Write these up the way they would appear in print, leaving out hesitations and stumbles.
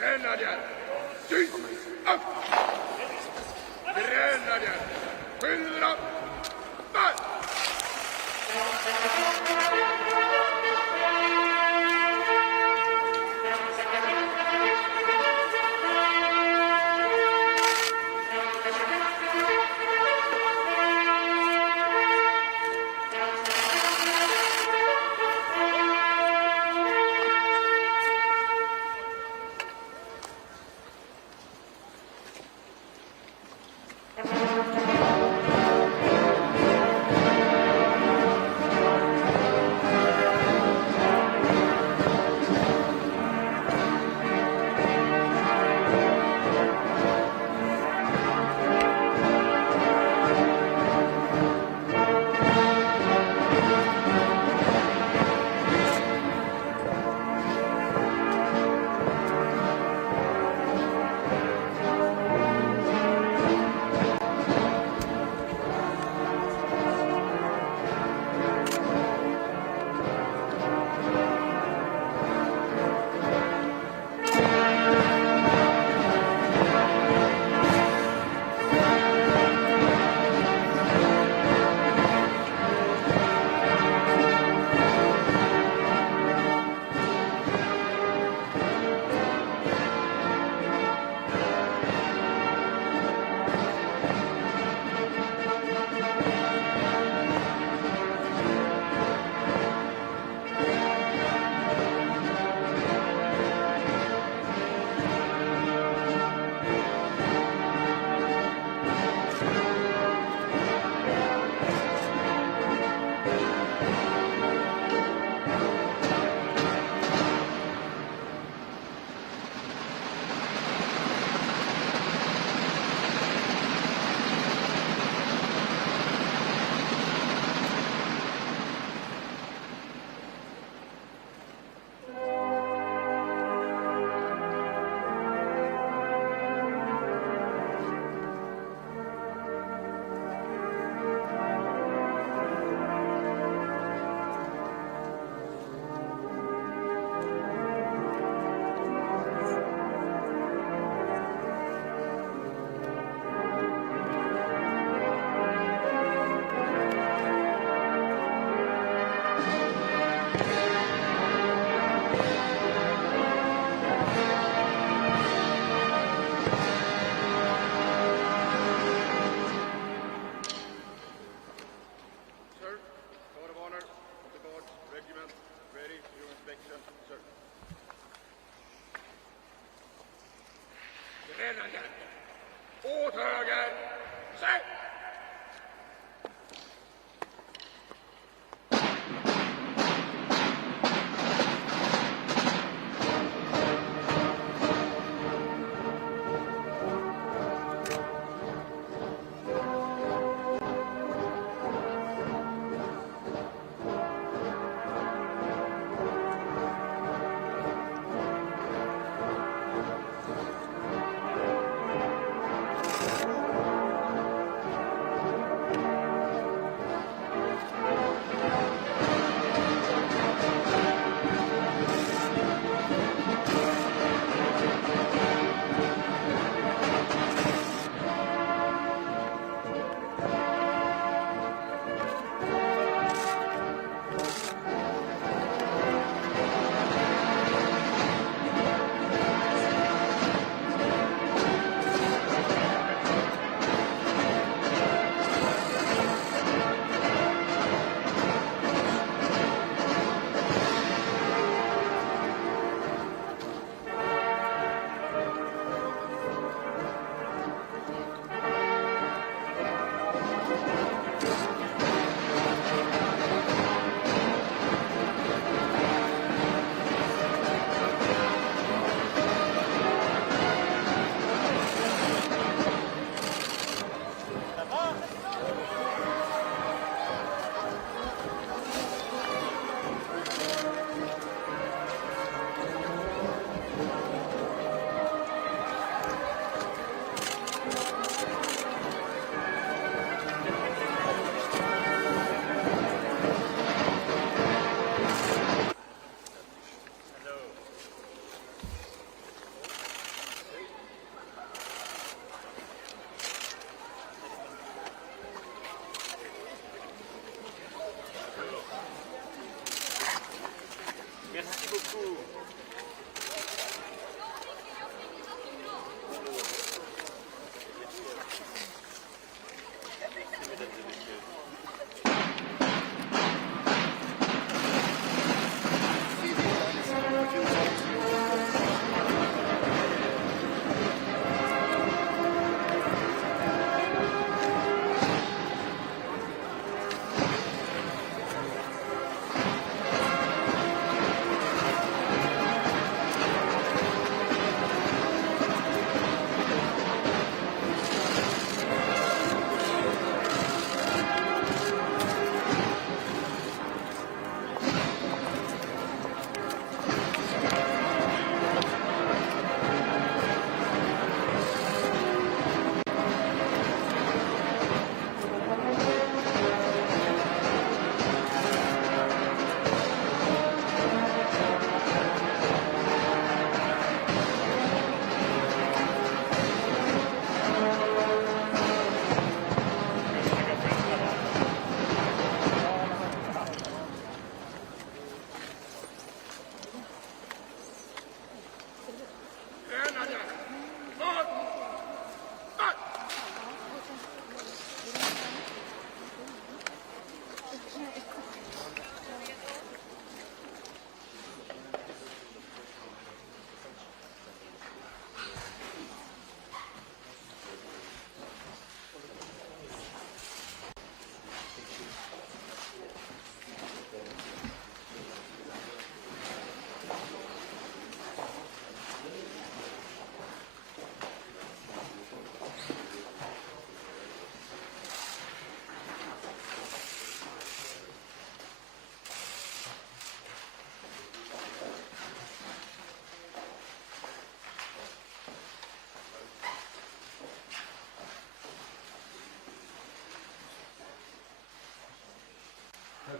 Grenadier! Syd! Upp! Grenadier! Skynda! Marsch!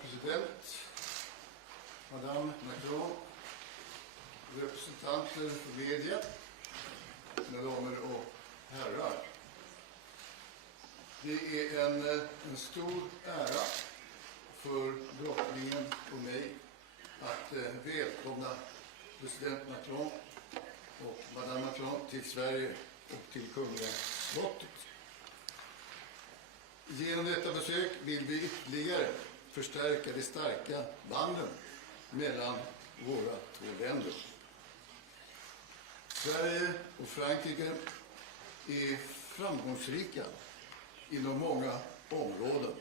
president, Madame Macron, representanter för media, mina damer och herrar. Det är en stor ära för drottningen och mig att välkomna president Macron och Madame Macron till Sverige och till Kungliga slottet. Genom detta besök vill vi ytterligare förstärka de starka banden mellan våra två länder. Sverige och Frankrike är framgångsrika inom många områden.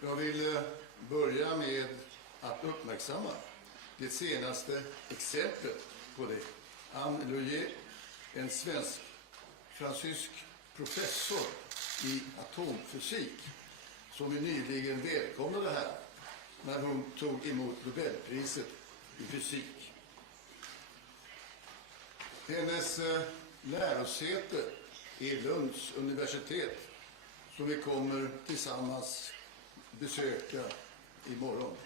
Jag vill börja med att uppmärksamma det senaste exemplet på det. Anne Louier, en svensk-fransysk professor i atomfysik, som vi nyligen välkomnade här när hon tog emot Nobelpriset i fysik. Hennes lärosäte är Lunds universitet, som vi kommer tillsammans besöka imorgon.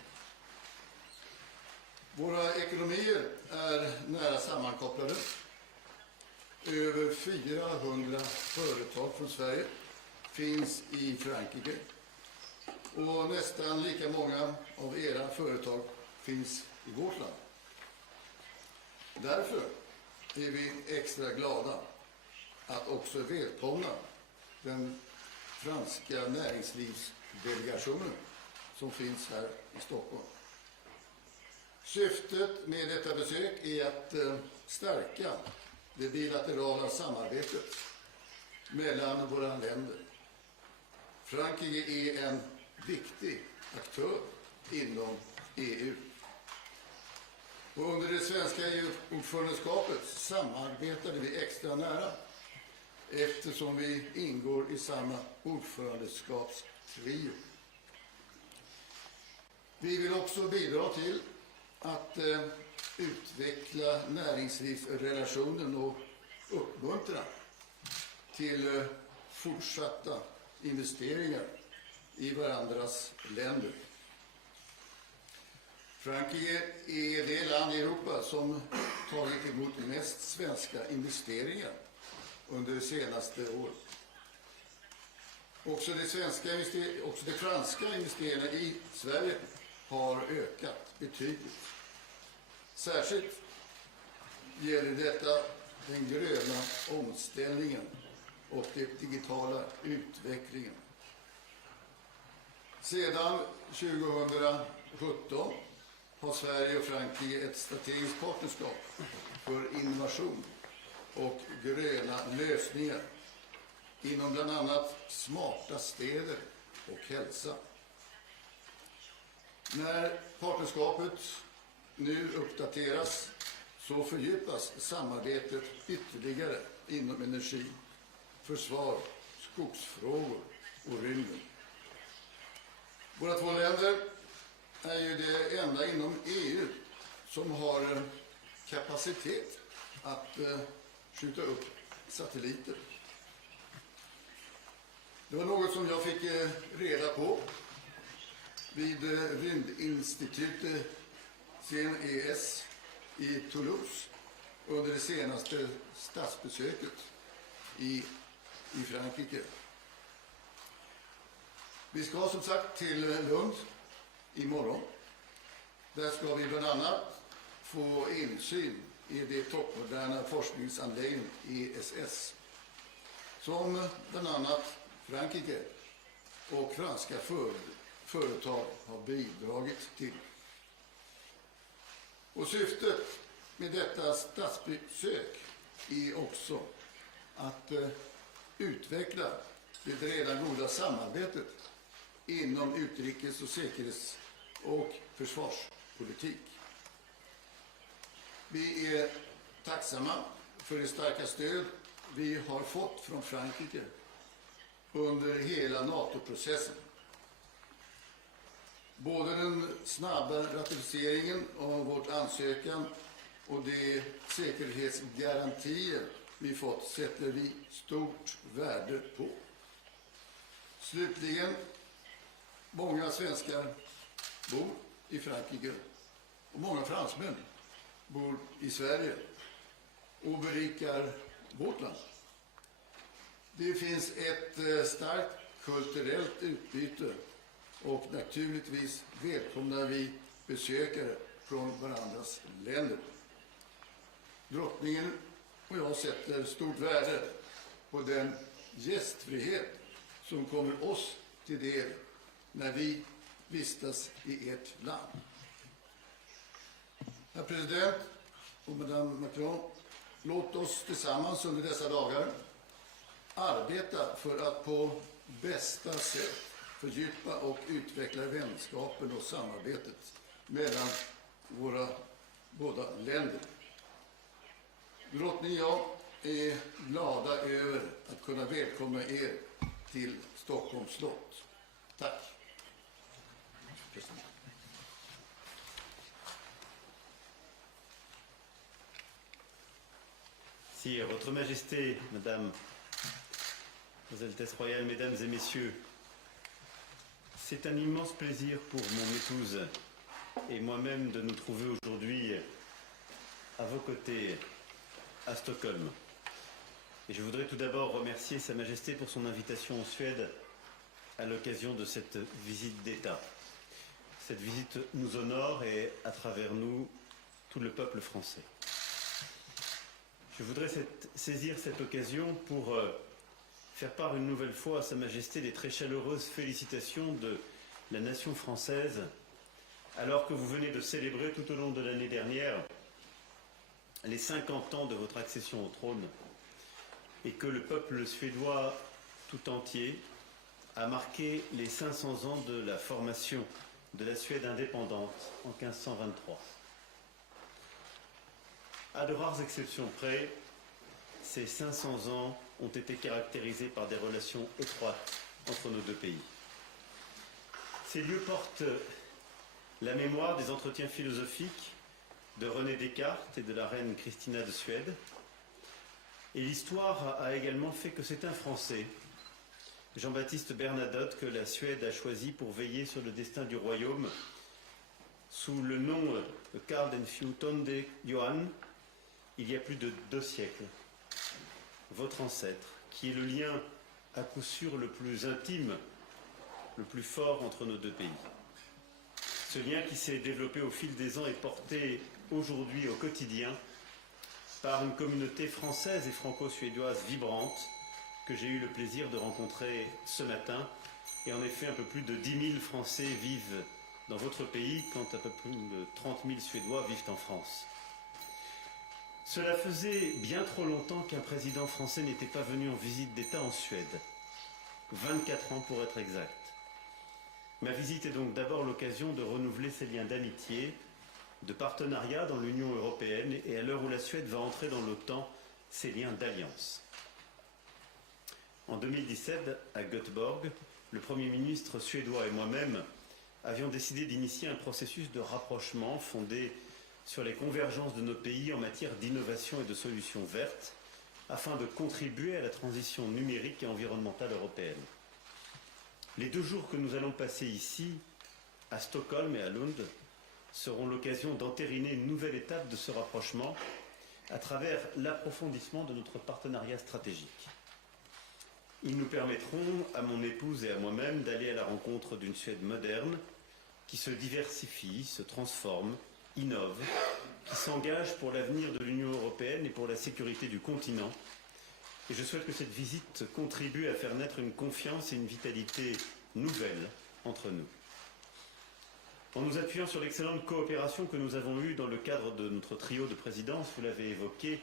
Våra ekonomier är nära sammankopplade. Över 400 företag från Sverige finns i Frankrike och nästan lika många av era företag finns i vårt land. Därför är vi extra glada att också välkomna den franska näringslivsdelegationen som finns här i Stockholm. Syftet med detta besök är att stärka det bilaterala samarbetet mellan våra länder. Frankrike är en viktig aktör inom EU. Och under det svenska EU-ordförandeskapet samarbetade vi extra nära eftersom vi ingår i samma ordförandeskapstrio. Vi vill också bidra till att utveckla näringslivsrelationen och uppmuntra till fortsatta investeringar i varandras länder. Frankrike är det land i Europa som tagit emot mest svenska investeringar under de senaste åren. Också de franska investeringarna i Sverige har ökat betydligt. Särskilt gäller detta den gröna omställningen och den digitala utvecklingen. Sedan 2017 har Sverige och Frankrike ett strategiskt partnerskap för innovation och gröna lösningar inom bland annat smarta städer och hälsa. När partnerskapet nu uppdateras så fördjupas samarbetet ytterligare inom energi, försvar, skogsfrågor och rymden. Våra två länder är ju det enda inom EU som har kapacitet att skjuta upp satelliter. Det var något som jag fick reda på vid rymdinstitutet CNES i Toulouse under det senaste statsbesöket i Frankrike. Vi ska som sagt till Lund imorgon. Där ska vi bland annat få insyn i det toppmoderna forskningsanläggningen ESS som bland annat Frankrike och franska företag har bidragit till. Och syftet med detta statsbesök är också att utveckla det redan goda samarbetet inom utrikes- och säkerhets- och försvarspolitik. Vi är tacksamma för det starka stöd vi har fått från Frankrike under hela NATO-processen. Både den snabba ratificeringen av vårt ansökan och de säkerhetsgarantier vi fått sätter vi stort värde på. Slutligen Många svenskar bor i Frankrike och många fransmän bor i Sverige och berikar vårt land. Det finns ett starkt kulturellt utbyte och naturligtvis välkomnar vi besökare från varandras länder. Drottningen och jag sätter stort värde på den gästfrihet som kommer oss till del när vi vistas i ert land. Herr president och Madame Macron, låt oss tillsammans under dessa dagar arbeta för att på bästa sätt fördjupa och utveckla vänskapen och samarbetet mellan våra båda länder. Drottning och jag är glada över att kunna välkomna er till Stockholms slott. Tack. Si, Votre Majesté, Madame, Vos Altesses Royales, Mesdames et Messieurs, c'est un immense plaisir pour mon épouse et moi-même de nous trouver aujourd'hui à vos côtés à Stockholm. Et je voudrais tout d'abord remercier Sa Majesté pour son invitation en Suède à l'occasion de cette visite d'État. Cette visite nous honore et, à travers nous, tout le peuple français. Je voudrais saisir cette occasion pour faire part une nouvelle fois à Sa Majesté des très chaleureuses félicitations de la nation française, alors que vous venez de célébrer tout au long de l'année dernière les 50 ans de votre accession au trône, et que le peuple suédois tout entier a marqué les 500 ans de la formation de la Suède indépendante en 1523. À de rares exceptions près, ces 500 ans ont été caractérisés par des relations étroites entre nos deux pays. Ces lieux portent la mémoire des entretiens philosophiques de René Descartes et de la reine Christina de Suède. Et l'histoire a également fait que c'est un Français, Jean-Baptiste Bernadotte, que la Suède a choisi pour veiller sur le destin du royaume sous le nom de Karl den 14 Johan, il y a plus de 2 siècles. Votre ancêtre, qui est le lien à coup sûr le plus intime, le plus fort entre nos deux pays. Ce lien qui s'est développé au fil des ans est porté aujourd'hui au quotidien par une communauté française et franco-suédoise vibrante que j'ai eu le plaisir de rencontrer ce matin. Et en effet, un peu plus de 10 000 Français vivent dans votre pays, quand un peu plus de 30 000 Suédois vivent en France. Cela faisait bien trop longtemps qu'un président français n'était pas venu en visite d'État en Suède. 24 ans pour être exact. Ma visite est donc d'abord l'occasion de renouveler ces liens d'amitié, de partenariat dans l'Union européenne et à l'heure où la Suède va entrer dans l'OTAN, ces liens d'alliance. En 2017, à Göteborg, le Premier ministre suédois et moi-même avions décidé d'initier un processus de rapprochement fondé sur les convergences de nos pays en matière d'innovation et de solutions vertes, afin de contribuer à la transition numérique et environnementale européenne. Les 2 jours que nous allons passer ici, à Stockholm et à Lund, seront l'occasion d'entériner une nouvelle étape de ce rapprochement à travers l'approfondissement de notre partenariat stratégique. Ils nous permettront, à mon épouse et à moi-même, d'aller à la rencontre d'une Suède moderne qui se diversifie, se transforme, innove, qui s'engage pour l'avenir de l'Union européenne et pour la sécurité du continent. Et je souhaite que cette visite contribue à faire naître une confiance et une vitalité nouvelles entre nous. En nous appuyant sur l'excellente coopération que nous avons eue dans le cadre de notre trio de présidence, vous l'avez évoqué,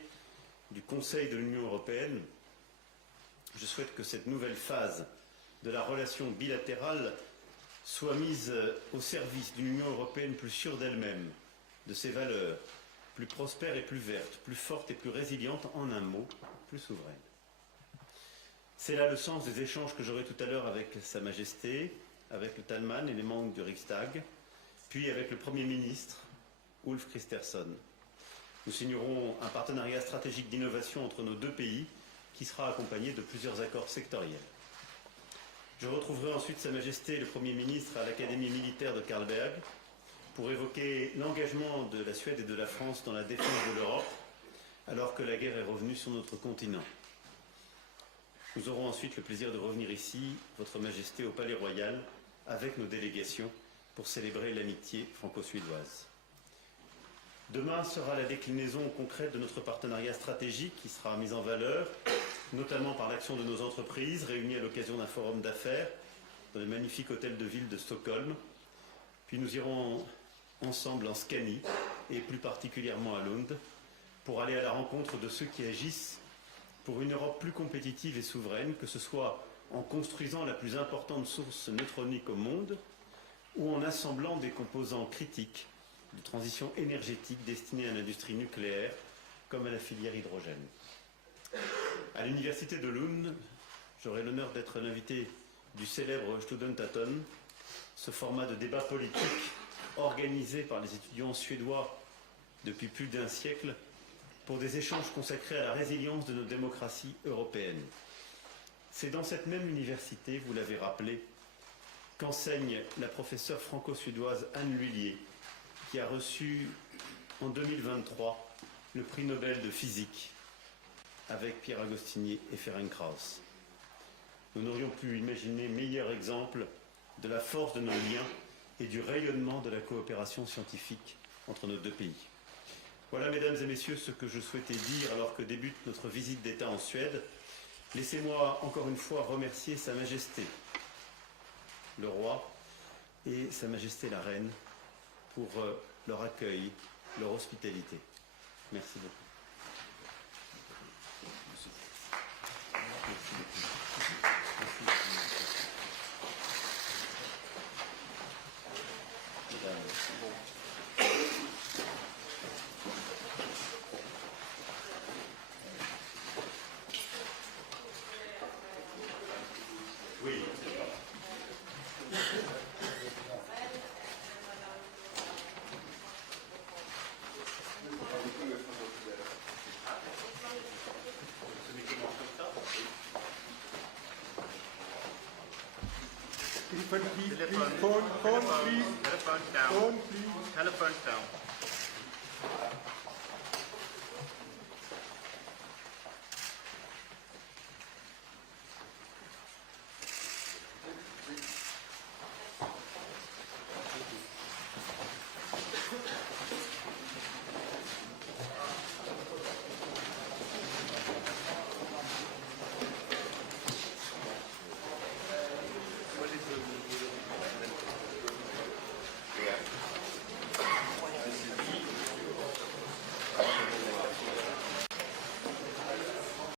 du Conseil de l'Union européenne, je souhaite que cette nouvelle phase de la relation bilatérale soit mise au service d'une Union européenne plus sûre d'elle-même, de ses valeurs, plus prospère et plus verte, plus forte et plus résiliente, en un mot, plus souveraine. C'est là le sens des échanges que j'aurai tout à l'heure avec Sa Majesté, avec le Talman et les membres du Riksdag, puis avec le Premier ministre, Ulf Kristersson. Nous signerons un partenariat stratégique d'innovation entre nos 2 pays qui sera accompagné de plusieurs accords sectoriels. Je retrouverai ensuite Sa Majesté le Premier ministre à l'Académie militaire de Karlberg pour évoquer l'engagement de la Suède et de la France dans la défense de l'Europe, alors que la guerre est revenue sur notre continent. Nous aurons ensuite le plaisir de revenir ici, Votre Majesté, au Palais Royal, avec nos délégations, pour célébrer l'amitié franco-suédoise. Demain sera la déclinaison concrète de notre partenariat stratégique qui sera mis en valeur, notamment par l'action de nos entreprises réunies à l'occasion d'un forum d'affaires dans le magnifique hôtel de ville de Stockholm. Puis nous irons ensemble en Scanie et plus particulièrement à Lund pour aller à la rencontre de ceux qui agissent pour une Europe plus compétitive et souveraine, que ce soit en construisant la plus importante source neutronique au monde ou en assemblant des composants critiques de transition énergétique destinés à l'industrie nucléaire comme à la filière hydrogène. À l'université de Lund, j'aurai l'honneur d'être l'invité du célèbre Studentaton, ce format de débat politique organisé par les étudiants suédois depuis plus d'1 siècle pour des échanges consacrés à la résilience de nos démocraties européennes. C'est dans cette même université, vous l'avez rappelé, qu'enseigne la professeure franco-suédoise Anne Lhuillier, qui a reçu en 2023 le prix Nobel de physique avec Pierre Agostini et Ferenc Krauss. Nous n'aurions pu imaginer meilleur exemple de la force de nos liens et du rayonnement de la coopération scientifique entre nos deux pays. Voilà, mesdames et messieurs, ce que je souhaitais dire alors que débute notre visite d'État en Suède. Laissez-moi encore une fois remercier Sa Majesté, le roi, et Sa Majesté la Reine pour leur accueil, leur hospitalité. Merci beaucoup. Oui. Telephone, please. Phone, please. Telephone down. Phone, please. Telephone down.